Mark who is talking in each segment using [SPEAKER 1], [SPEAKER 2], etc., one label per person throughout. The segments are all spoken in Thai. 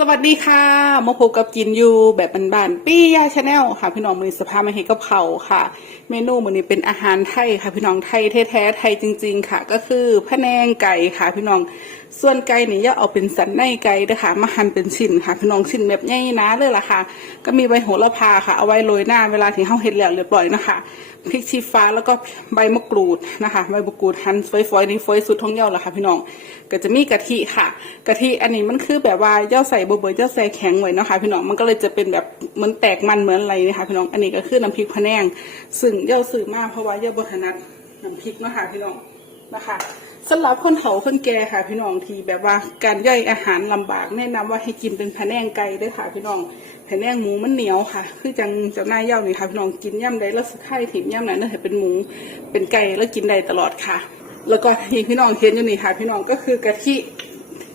[SPEAKER 1] สวัสดีค่ะ มาพบกับกินยูแบบบ้านๆปี้ยาชาแนลค่ะพี่น้องมือสภาพมาเห็ดกับเขาค่ะ เมนูมือนี้เป็นอาหารไทยค่ะ พี่น้องไทยแท้ๆไทยจริง ๆ ค่ะ ก็คือพะแนงไก่ค่ะ พี่น้องส่วนไก่เนี่ยอย่าเอาเป็นสันในไก่นะคะมาหั่นเป็นชิ้นค่ะพี่น้องชิ้นแบบใหญ่นะเลยล่ะค่ะ ก็มีใบโหระพาค่ะ เอาไว้โรยหน้าเวลาที่เฮาเห็ดแล้วเรียบร้อยนะคะพริกชี้ฟ้าแล้วก็ใบมะกรูดนะคะใบมะกรูดหั่นฝอยๆนี่ฝอยสุดท้องเย้าล่ะค่ะพี่น้องก็จะมีกะทิค่ะกะทิอันนี้มันคือแบบว่าเย้าใส่เบอร์เบอร์เย้าใส่แข็งไว้นะคะพี่น้องมันก็เลยจะเป็นแบบเหมือนแตกมันเหมือนอะไรนะคะพี่น้องอันนี้ก็คือน้ำพริกพะแนงซึ่งเย้าซื้อมากเพราะว่าเย้าบถนัดน้ำพริกเนาะค่ะพี่น้องนะคะ สำหรับคนเฒ่าคนแก่ค่ะพี่น้องที่แบบว่าการย่อยอาหารลำบากแนะนำว่าให้กินเป็นพะแนงไก่ด้วยค่ะพี่น้องพะแนงหมูมันเหนียวค่ะ คือจังเจ้านายเย้านี่ค่ะพี่น้องกินย่ำใดแล้วสุดท้ายถิ่มย่ำนั้นน่าจะเป็นหมูเป็นไก่แล้วกินได้ตลอดค่ะ แล้วก็ที่พี่น้องเห็นอยู่นี่ค่ะ พี่น้องก็คือกะทิ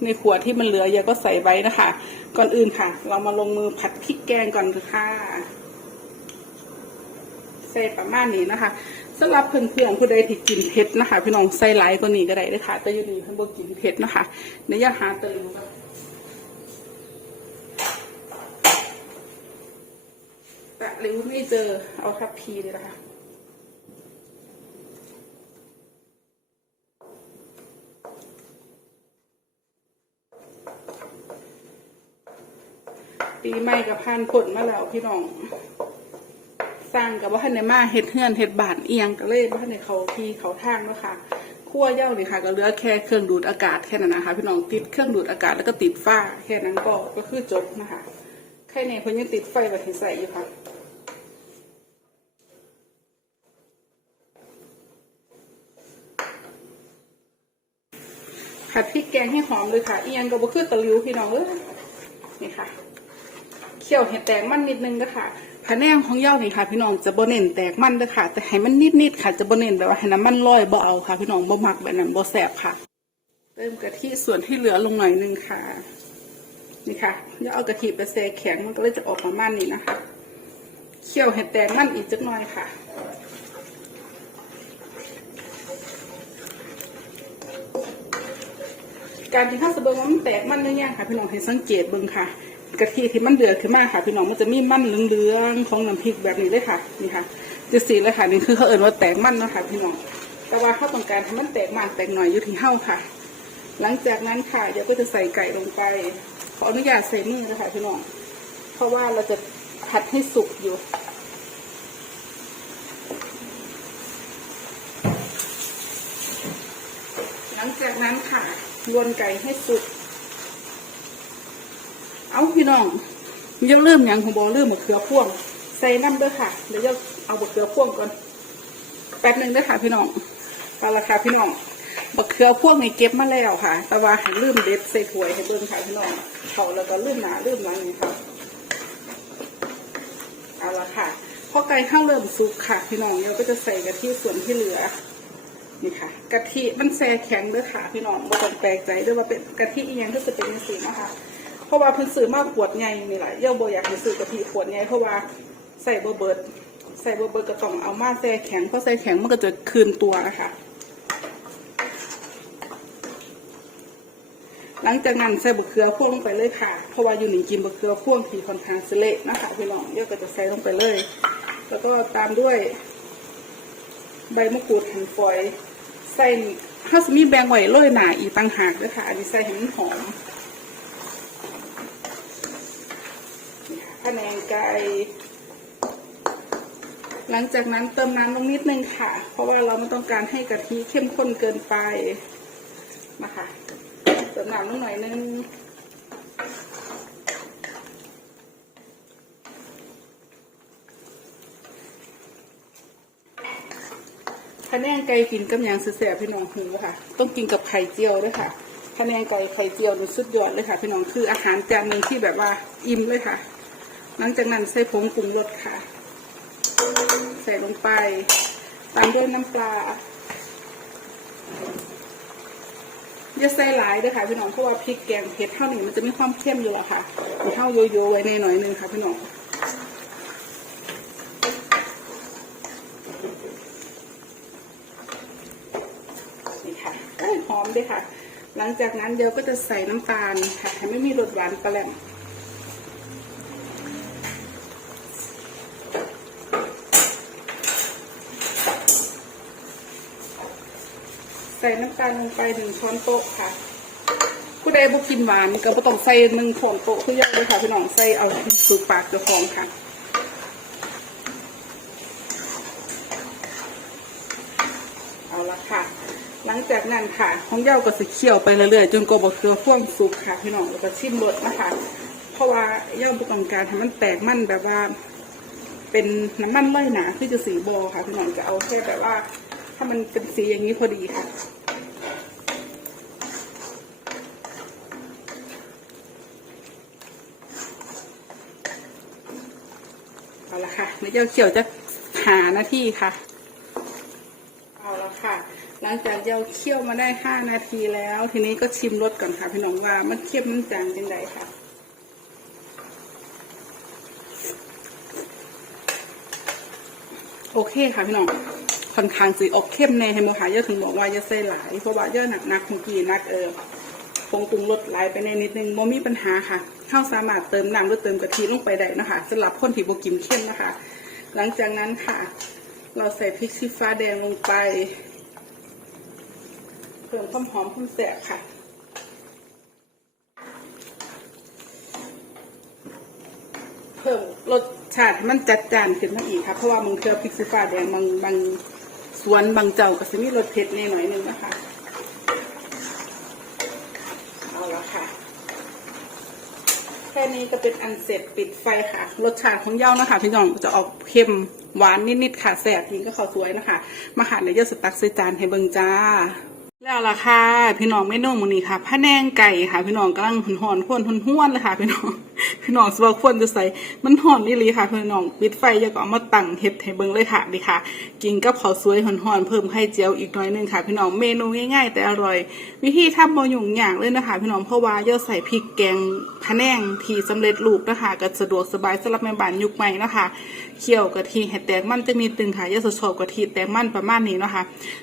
[SPEAKER 1] ในขวดที่มันเหลือเยอะก็ใส่ไว้นะคะ ก่อนอื่นค่ะ เรามาลงมือผัดพริกแกงก่อนค่ะใส่ประมาณนี้นะคะ สำหรับเพื่อนๆผู้ใดที่กินเผ็ดนะคะ พี่น้องใส่หลายกว่านี้ก็ได้เลยค่ะ แต่อยู่นี่เพิ่นบ่กินเผ็ดนะคะเดี๋ยวอย่าหาเติมค่ะแต่หรือไม่เจอเอาทับพีเลยนะคะปีใหม่กับพันผลมาแล้วพี่น้อง สร้างกับว่าท่านในมาเฮ็ดเฮือนเฮ็ดบานเอียงก็เลยว่าท่านในเขาที่เขาทางเนาะค่ะขั้วเย้านี่ค่ะก็เหลือแค่เครื่องดูดอากาศแค่นั้นนะคะพี่น้องติดเครื่องดูดอากาศแล้วก็ติดฝ้าแค่นั้นก็ก็คือจบนะคะแค่นี้เพิ่นยังติดไฟไว้ที่ใส่อยู่ค่ะผัดพริกแกงให้หอมเลยค่ะเอียงก็บ่คือตะลิวพี่น้องเอ้ยนี่ค่ะเคี่ยวเห็ดแตกมันนิดนึงนะคะ ผะแนงของเย้านี่ค่ะ พี่น้องจะบ่เน้นแตกมันเด้อค่ะแต่ให้มันนิดๆค่ะ จะบ่เน้นแบบว่าให้น้ำมันลอยบ่เอาค่ะ พี่น้องบ่หมักแบบนั้นบ่แซ่บค่ะ เติมกะทิส่วนที่เหลือลงหน่อยนึงค่ะ นี่ค่ะอย่าเอากะทิไปแช่แข็งมันก็เลยจะออกประมาณนี้นะคะเคี่ยวเห็ดแตกมันอีกจักหน่อยค่ะการที่ข้าวสะเบิงว่ามันแตกมันหรือยังค่ะพี่น้องให้สังเกตเบิ่งค่ะ กะทิที่มันเดือดขึ้นมาค่ะพี่น้องมันจะมีมันเหลืองๆของน้ำพริกแบบนี้เลยค่ะนี่ค่ะจะสีเลยค่ะนี่คือเขาเอ่นว่าแตกมันเนาะค่ะพี่น้องแต่ว่าเขาต้องการให้มันแตกมากแตกหน่อยอยู่ที่เฮ้าค่ะ หลังจากนั้นค่ะเดี๋ยวก็จะใส่ไก่ลงไปขออนุญาตใส่มือนะคะพี่น้องเพราะว่าเราจะผัดให้สุกอยู่หลังจากนั้นค่ะรวนไก่ให้สุก เอาพี่น้องยังเริ่มอยังของบอเริ่มมะเขือพ่วง ใส่น้ำด้วยค่ะเดี๋ยวจะเอามะเขือพ่วงก่อนแป๊บหนึ่งด้วยค่ะพี่น้องเอาละค่ะพี่น้องมะเขือพ่วงในเก็บมาแล้วค่ะ แต่ว่าให้ลืมเด็ดใส่ถ้วยให้เบิ่งค่ะพี่น้องเขาแล้วก็ลืมหนาลืมหลังนี่ค่ะเอาละค่ะพอไก่ข้างเริ่มสุกค่ะพี่น้องเราก็จะใส่กะทิส่วนที่เหลือนี่ค่ะกะทิมันแซ่แข็งด้อค่ะ พี่น้องบ่ต้องแปลกใจด้อว่าเป็นกะทิอีหยังก็จะเป็นจังซี่นะคะ ราะว่าเพิ่นซื้อมาขวดใหญ่นี่แหละเย่าบ่อยากให้ซื้อกะทิขวดใหญ่เพราะว่าใส่บ่เบิดใส่บ่เบิดก็ต้องเอามาแซ่แข็งเพราะแซ่แข็งมันก็จะคืนตัวนะคะหลังจากนั้นใส่บุกเขือพ่วงลงไปเลยค่ะ เพราะว่าอยู่หนี่กินบุกเขือพ่วงที่ค่อนข้างสิเละนะคะพี่น้องเย่าก็จะใส่ลงไปเลย แล้วก็ตามด้วย ใบมะกรูดหั่นฝอยใส่ข้าวสมีแบงไว้โรยหนาอีกต่างหากด้วยค่ะ อันนี้ใส่ให้มันหอม คะแนงไก่หลังจากนั้นเติมน้ำลงนิดนึงค่ะ เพราะว่าเราไม่ต้องการให้กะทิเข้มข้นเกินไปนะคะเติมน้ำลงหน่อยนึงคะแนนไก่กินกับยางแสบๆพี่น้องหูค่ะ ต้องกินกับไข่เจียวด้วยค่ะคะแนนไก่ไข่เจียวนี่สุดยอดเลยค่ะ พี่น้องคืออาหารจานหนึ่งที่แบบว่าอิ่มเลยค่ะ หลังจากนั้นใส่ผงปรุงรสค่ะ ใส่ลงไป ตามด้วยน้ำปลาอย่าใส่หลายด้วยค่ะพี่น้องเพราะว่าพริกแกงเผ็ดเท่านี้มันจะมีความเข้มอยู่อะค่ะมีเท่าโยๆไว้ในหน่อยนึงค่ะพี่น้องนี่ค่ะเอ้หอมด้วยค่ะ หลังจากนั้นเดี๋ยวก็จะใส่น้ำตาลค่ะให้ไม่มีรสหวานปลาแหลม ใส่น้ำตาลลงไปหนึ่งช้อนโต๊ะค่ะ ผู้ใดบ่กินหวานก็บ่ต้องใส่หนึ่งช้อนโต๊ะคือเยอะเลยค่ะพี่น้องใส่เอาสุดปากเจ้าของค่ะเอาละค่ะ หลังจากนั้นค่ะของเย้าก็สิเคี่ยวไปเรื่อยๆจนกว่าบะเขือพ่วงสุกค่ะพี่น้องแล้วก็ชิมรสนะคะเพราะว่าเย้าบุต้องการให้มันแตกมันแบบว่า เป็นน้ำมันเลยหนาที่จะสีบอค่ะพี่น้องจะเอาแค่แบบว่าามันเป็นสีอย่างนี้พอดีค่ะ เอาละค่ะเดี๋ยวเจ้าเขียวจะหาหน้าที่ค่ะ เอาละค่ะ หลังจากเจ้าเคี่ยวมาได้ห้านาทีแล้ว ทีนี้ก็ชิมรสก่อนค่ะพี่น้องว่ามันเค็มมันจางยังไงค่ะโอเคค่ะพี่น้อง ค่อนข้างสีออกเข้มในให้โมหาเยอะถึงบอกว่าอย่าใส่หลาย เพราะว่าเยอะหนักนักๆเมื่อกี้นักเออคงปรุงรสหลายไปในนิดนึงโมมีปัญหาค่ะข้าวสามารถเติมน้ำหรือเติมกะทิลงไปได้นะคะสำหรับคนที่บกินเข้มนะคะ หลังจากนั้นค่ะ เราใส่พริกชี้ฟ้าแดงลงไปเพิ่มความหอมความแสบค่ะเพิ่มรสชาติมันจัดจานขึ้นมาอีกค่ะเพราะว่าบางเทือพริกซีฟ้าแดงบางบาง สวนบางเจ้าก็จะมีรสเผ็ดแน่หน่อยนึงนะคะเอาละค่ะ แค่นี้ก็เป็นอันเสร็จปิดไฟค่ะ รสชาติของเย้านะคะพี่น้องจะออกเค็มหวานนิดๆค่ะแสบจริงก็ข้าวสวยนะคะ มาหาในเยอะสตักใส่จานให้เบิ่งจ้าแล้วล่ะค่ะ พี่น้องไม่นุ่มมือนี้ค่ะพะแนงไก่ค่ะ พี่น้องกำลังหอนหอนๆข้นห้วนเลยค่ะ พี่น้อง พี่น้องสว่าควรจะใส่มันห่อนนี่เลยค่ะพี่น้องปิดไฟแล้วก็เอามาตั้งเห็ดให้เบิ่งเลยค่ะดีค่ะ กินกับข้าวสวยห่อนๆเพิ่มไข่เจียวอีกหน่อยนึงค่ะ พี่น้องเมนูง่ายๆ แต่อร่อย วิธีทำบ่ยุ่งยากเลยนะคะพี่น้องเพราะว่าเยอะใส่พริกแกงพะแนงที่สำเร็จรูปนะคะก็สะดวกสบายสำหรับแม่บ้านยุคใหม่นะคะเคี่ยวกะทิให้แตกมันจะมีตึงค่ะเยอะชอบกะทิแตกมันประมาณนี้นะคะ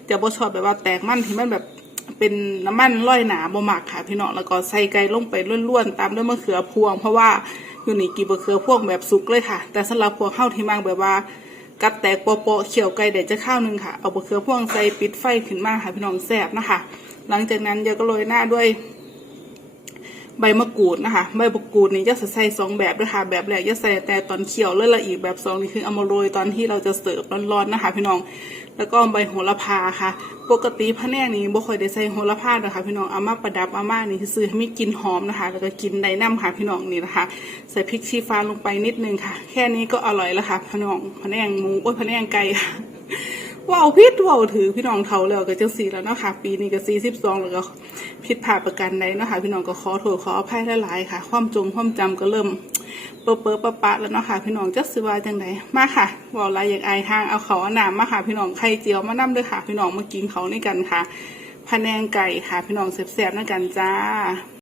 [SPEAKER 1] จะบ่ชอบแบบว่าแตกมันที่มันแบบ เป็นน้ำมันร้อยหนาบ่มักค่ะพี่น้องแล้วก็ใส่ไก่ลงไปล้วนๆตามด้วยมะเขือพวง เพราะว่าอยู่นี่กีบมะเขือพวงแบบสุกเลยค่ะ แต่สำหรับพวกเข้าที่มักแบบว่ากัดแตกโปะๆเขียวไก่เดี๋ยวจะข้าวหนึงค่ะ เอามะเขือพวงใส่ปิดไฟขึ้นมาค่ะพี่น้องแซ่บนะคะ หลังจากนั้นเดี๋ยวก็โรยหน้าด้วย ใบมะกรูดนะคะ ใบมะกรูดนี่จะใส่สองแบบด้วยค่ะ แบบแรกจะใส่แต่ตอนเคี่ยวแล้วละอีกแบบสองนี่คือเอามาโรยตอนที่เราจะเสิร์ฟร้อนๆนะคะ พี่น้อง แล้วก็ใบโหระพาค่ะ ปกติพะแนงนี่บ่ค่อยได้ใส่โหระพานะคะพี่น้องเอามาประดับเอามานี่ซื้อให้มีกลิ่นหอมนะคะ แล้วก็กินได้น้ำค่ะพี่น้องนี่นะคะ ใส่พริกชี้ฟ้าลงไปนิดนึงค่ะ แค่นี้ก็อร่อยแล้วค่ะพี่น้องพะแนงหมูโอ้ยพะแนงไก่ค่ะว้าวพิษว้าวถือพี่น้องเท่าแล้วก็จังสีแล้วเนาะค่ะ ปีนี้ก็สี่สิบสองแล้วก็ผิดพลาประกันใดเนาะค่ะ พี่น้องก็ขอโทษขออภัยหลายๆค่ะ ความจงความจำก็เริ่ม เปอเปอปะปะแล้วเนาะค่ะ พี่น้องจะสิว่าจังไดมาค่ะบอกลาอะไรอย่างอายทางเอาเขาอาน้ำมาค่ะ พี่น้องไข่เจียวมานํด้วยค่ะ พี่น้องมากินเขานี่กันค่ะพะแนงไก่ค่ะ พี่น้องแซ่บๆนั่นกันจ้า